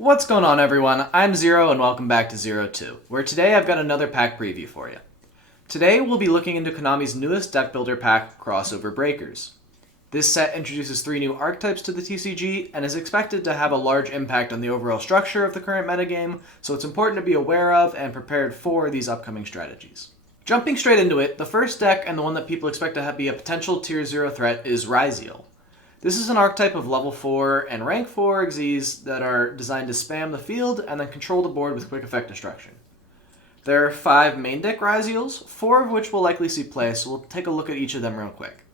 What's going on, everyone? I'm Zero and welcome back to Zero 2, where today I've got another pack preview for you. Today we'll be looking into Konami's newest deck builder pack, Crossover Breakers. This set introduces 3 new archetypes to the TCG and is expected to have a large impact on the overall structure of the current metagame, so it's important to be aware of and prepared for these upcoming strategies. Jumping straight into it, the first deck and the one that people expect to be a potential Tier 0 threat is Ryzeal. This is an archetype of level 4 and rank 4 Xyz that are designed to spam the field and then control the board with quick effect destruction. There are 5 main deck Ryzeals, 4 of which will likely see play, so we'll take a look at each of them real quick.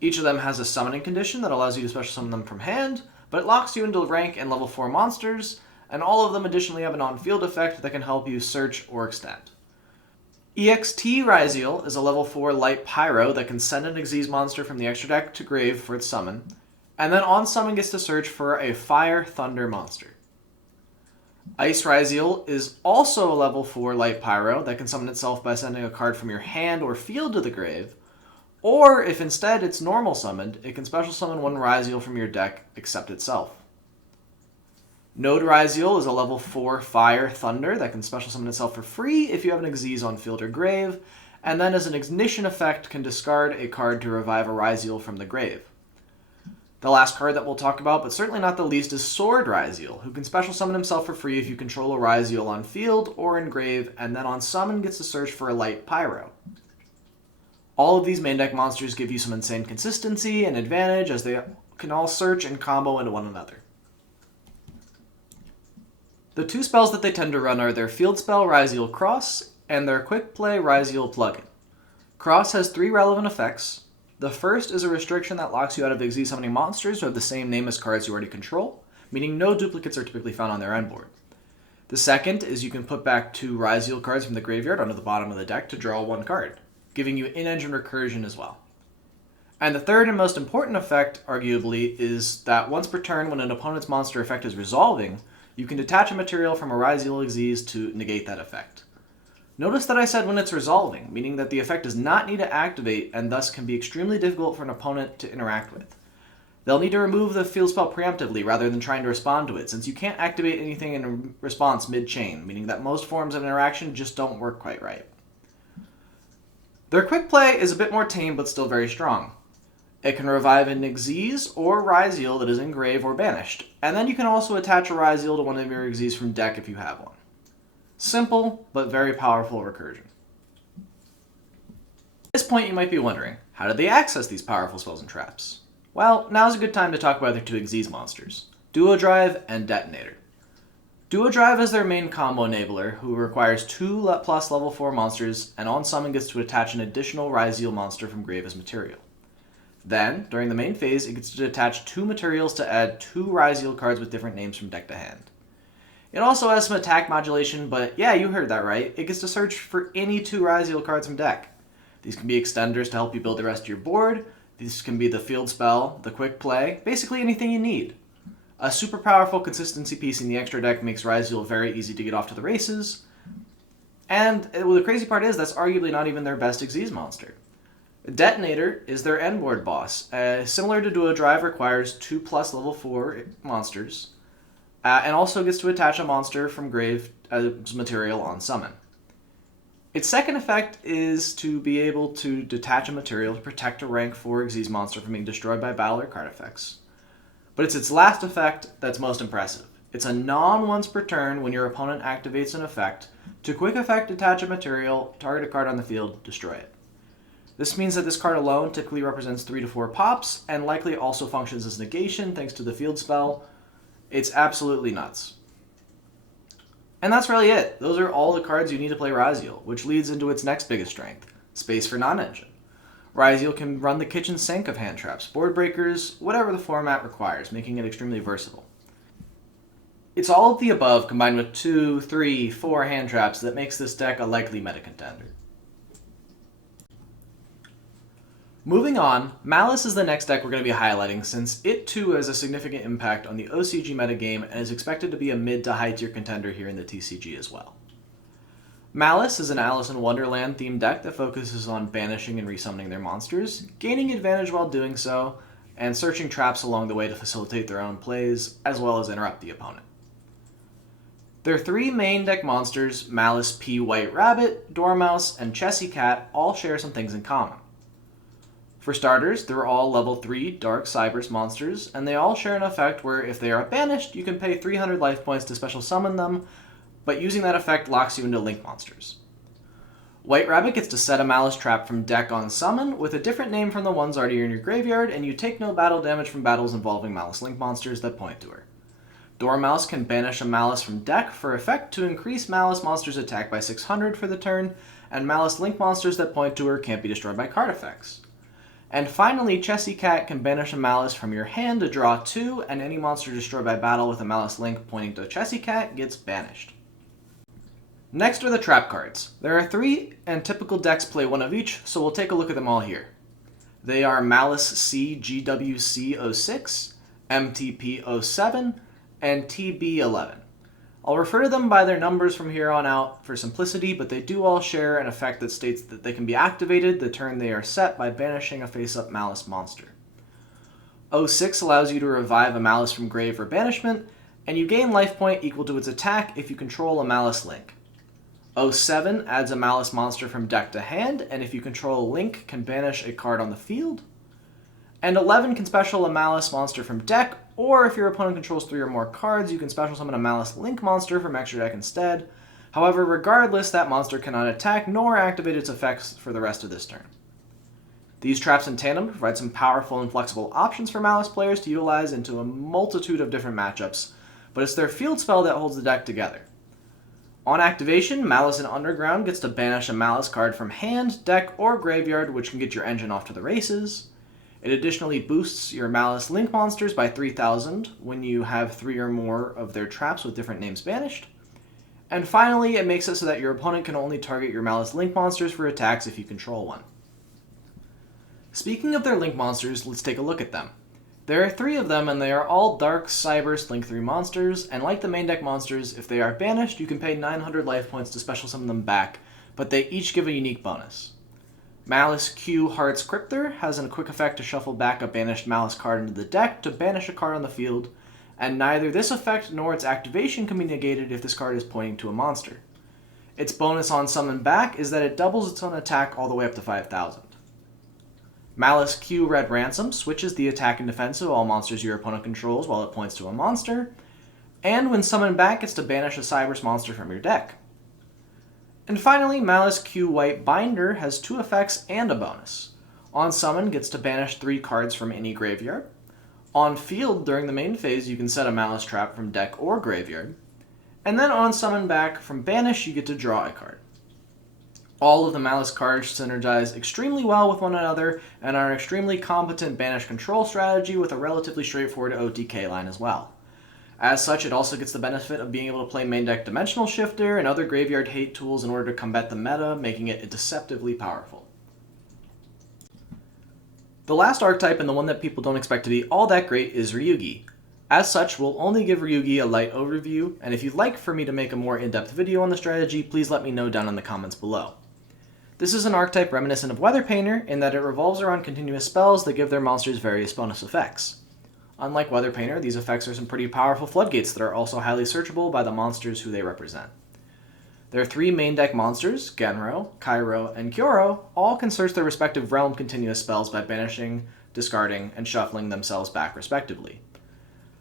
Each of them has a summoning condition that allows you to special summon them from hand, but it locks you into rank and level 4 monsters, and all of them additionally have an on-field effect that can help you search or extend. EXT Ryzeal is a level 4 light pyro that can send an Xyz monster from the extra deck to grave for its summon, and then on summon gets to search for a fire thunder monster. Ice Ryzeal is also a level 4 light pyro that can summon itself by sending a card from your hand or field to the grave, or if instead it's normal summoned, it can special summon one Ryzeal from your deck except itself. Node Ryzeal is a level 4 Fire Thunder that can special summon itself for free if you have an Xyz on field or grave, and then as an ignition effect can discard a card to revive a Ryzeal from the grave. The last card that we'll talk about, but certainly not the least, is Sword Ryzeal, who can special summon himself for free if you control a Ryzeal on field or in grave, and then on summon gets to search for a light pyro. All of these main deck monsters give you some insane consistency and advantage as they can all search and combo into one another. The 2 spells that they tend to run are their field spell Ryzeal Cross and their quick play Ryzeal Plugin. Cross has 3 relevant effects. The first is a restriction that locks you out of Xyz summoning monsters who have the same name as cards you already control, meaning no duplicates are typically found on their end board. The second is you can put back 2 Ryzeal cards from the graveyard onto the bottom of the deck to draw 1 card, giving you in-engine recursion as well. And the third and most important effect, arguably, is that once per turn when an opponent's monster effect is resolving, you can detach a material from a Ryzeal Xyz to negate that effect. Notice that I said when it's resolving, meaning that the effect does not need to activate and thus can be extremely difficult for an opponent to interact with. They'll need to remove the field spell preemptively rather than trying to respond to it, since you can't activate anything in response mid-chain, meaning that most forms of interaction just don't work quite right. Their quick play is a bit more tame but still very strong. It can revive an Xyz or Ryzeal that is in grave or banished, and then you can also attach a Ryzeal to one of your Xyz from deck if you have one. Simple, but very powerful recursion. At this point you might be wondering, how did they access these powerful spells and traps? Well, now's a good time to talk about their 2 Xyz monsters, Duo Drive and Detonator. Duo Drive is their main combo enabler, who requires 2 plus level 4 monsters, and on summon gets to attach an additional Ryzeal monster from grave as material. Then, during the main phase, it gets to attach 2 materials to add 2 Ryzeal cards with different names from deck to hand. It also has some attack modulation, but yeah, you heard that right. It gets to search for any 2 Ryzeal cards from deck. These can be extenders to help you build the rest of your board. These can be the field spell, the quick play, basically anything you need. A super powerful consistency piece in the extra deck makes Ryzeal very easy to get off to the races. And the crazy part is that's arguably not even their best Xyz monster. Detonator is their end board boss. Similar to Duo Drive, requires 2 plus level 4 monsters, and also gets to attach a monster from grave as material on summon. Its second effect is to be able to detach a material to protect a rank 4 Xyz monster from being destroyed by battle or card effects. But it's its last effect that's most impressive. It's a non-once per turn when your opponent activates an effect to quick effect attach a material, target a card on the field, destroy it. This means that this card alone typically represents 3 to 4 pops, and likely also functions as negation thanks to the field spell. It's absolutely nuts. And that's really it. Those are all the cards you need to play Ryzeal, which leads into its next biggest strength, space for non-engine. Ryzeal can run the kitchen sink of hand traps, board breakers, whatever the format requires, making it extremely versatile. It's all of the above combined with 2, 3, 4 hand traps that makes this deck a likely meta contender. Moving on, Maliss is the next deck we're going to be highlighting since it too has a significant impact on the OCG metagame and is expected to be a mid to high tier contender here in the TCG as well. Maliss is an Alice in Wonderland themed deck that focuses on banishing and resummoning their monsters, gaining advantage while doing so, and searching traps along the way to facilitate their own plays, as well as interrupt the opponent. Their three main deck monsters, Maliss P. White Rabbit, Dormouse, and Chessy Cat, all share some things in common. For starters, they're all level 3 Dark Cybers monsters, and they all share an effect where if they are banished, you can pay 300 life points to special summon them, but using that effect locks you into Link monsters. White Rabbit gets to set a Maliss trap from deck on summon with a different name from the ones already in your graveyard, and you take no battle damage from battles involving Maliss Link monsters that point to her. Dormouse can banish a Maliss from deck for effect to increase Maliss monsters' attack by 600 for the turn, and Maliss Link monsters that point to her can't be destroyed by card effects. And finally, Chessy Cat can banish a Maliss from your hand to draw 2, and any monster destroyed by battle with a Maliss Link pointing to Chessy Cat gets banished. Next are the trap cards. There are 3, and typical decks play one of each, so we'll take a look at them all here. They are Maliss C GWC 06, MTP 07, and TB11. I'll refer to them by their numbers from here on out for simplicity, but they do all share an effect that states that they can be activated the turn they are set by banishing a face-up Maliss monster. 06 allows you to revive a Maliss from grave or banishment, and you gain life point equal to its attack if you control a Maliss Link. 07 adds a Maliss monster from deck to hand, and if you control a Link, can banish a card on the field. And 11 can special a Maliss monster from deck, or if your opponent controls 3 or more cards, you can special summon a Maliss Link monster from extra deck instead. However, regardless, that monster cannot attack nor activate its effects for the rest of this turn. These traps in tandem provide some powerful and flexible options for Maliss players to utilize into a multitude of different matchups, but it's their field spell that holds the deck together. On activation, Maliss in Underground gets to banish a Maliss card from hand, deck, or graveyard, which can get your engine off to the races. It additionally boosts your Maliss Link monsters by 3,000 when you have 3 or more of their traps with different names banished. And finally, it makes it so that your opponent can only target your Maliss Link monsters for attacks if you control one. Speaking of their Link monsters, let's take a look at them. There are 3 of them, and they are all Dark Cybers Link 3 monsters, and like the main deck monsters, if they are banished, you can pay 900 life points to special summon them back, but they each give a unique bonus. Maliss Q Heart's Cryptor has a quick effect to shuffle back a banished Maliss card into the deck to banish a card on the field, and neither this effect nor its activation can be negated if this card is pointing to a monster. Its bonus on summon back is that it doubles its own attack all the way up to 5,000. Maliss Q Red Ransom switches the attack and defense of all monsters your opponent controls while it points to a monster, and when summoned back, gets to banish a Cybers monster from your deck. And finally, Maliss Q White Binder has 2 effects and a bonus. On summon, gets to banish 3 cards from any graveyard. On field, during the main phase, you can set a Maliss trap from deck or graveyard. And then on summon back from banish, you get to draw a card. All of the Maliss cards synergize extremely well with one another and are an extremely competent banish control strategy with a relatively straightforward OTK line as well. As such, it also gets the benefit of being able to play main deck Dimensional Shifter and other graveyard hate tools in order to combat the meta, making it deceptively powerful. The last archetype, and the one that people don't expect to be all that great, is Ryu-Ge. As such, we'll only give Ryu-Ge a light overview, and if you'd like for me to make a more in-depth video on the strategy, please let me know down in the comments below. This is an archetype reminiscent of Weather Painter in that it revolves around continuous spells that give their monsters various bonus effects. Unlike Weather Painter, these effects are some pretty powerful floodgates that are also highly searchable by the monsters who they represent. Their 3 main deck monsters, Genro, Kairo, and Kyoro, all can search their respective realm continuous spells by banishing, discarding, and shuffling themselves back respectively.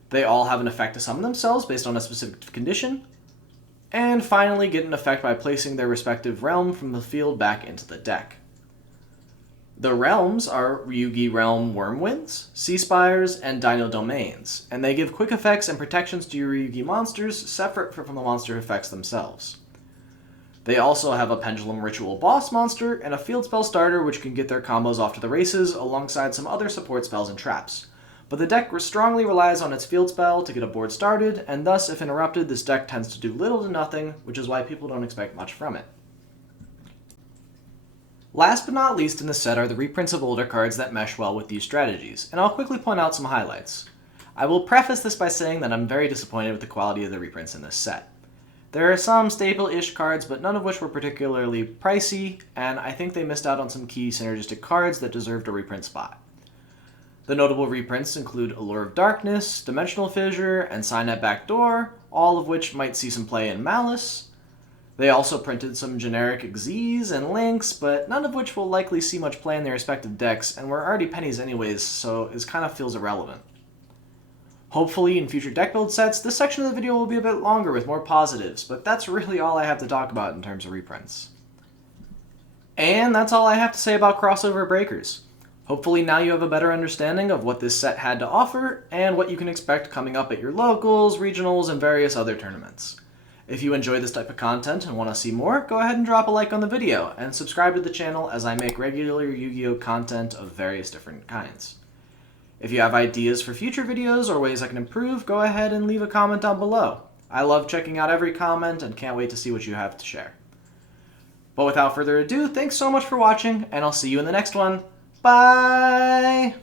They all have an effect to summon themselves based on a specific condition, and finally get an effect by placing their respective realm from the field back into the deck. The realms are Ryu-Ge Realm Wormwinds, Sea Spires, and Dino Domains, and they give quick effects and protections to your Ryu-Ge monsters separate from the monster effects themselves. They also have a Pendulum Ritual Boss monster and a field spell starter which can get their combos off to the races alongside some other support spells and traps. But the deck strongly relies on its field spell to get a board started, and thus if interrupted, this deck tends to do little to nothing, which is why people don't expect much from it. Last but not least in the set are the reprints of older cards that mesh well with these strategies, and I'll quickly point out some highlights. I will preface this by saying that I'm very disappointed with the quality of the reprints in this set. There are some staple-ish cards, but none of which were particularly pricey, and I think they missed out on some key synergistic cards that deserved a reprint spot. The notable reprints include Allure of Darkness, Dimensional Fissure, and Signet Backdoor, all of which might see some play in Maliss. They also printed some generic Xyz and Links, but none of which will likely see much play in their respective decks, and were already pennies anyways, so it kind of feels irrelevant. Hopefully in future deck build sets, this section of the video will be a bit longer with more positives, but that's really all I have to talk about in terms of reprints. And that's all I have to say about Crossover Breakers. Hopefully now you have a better understanding of what this set had to offer, and what you can expect coming up at your locals, regionals, and various other tournaments. If you enjoy this type of content and want to see more, go ahead and drop a like on the video, and subscribe to the channel as I make regular Yu-Gi-Oh! Content of various different kinds. If you have ideas for future videos or ways I can improve, go ahead and leave a comment down below. I love checking out every comment and can't wait to see what you have to share. But without further ado, thanks so much for watching, and I'll see you in the next one. Bye!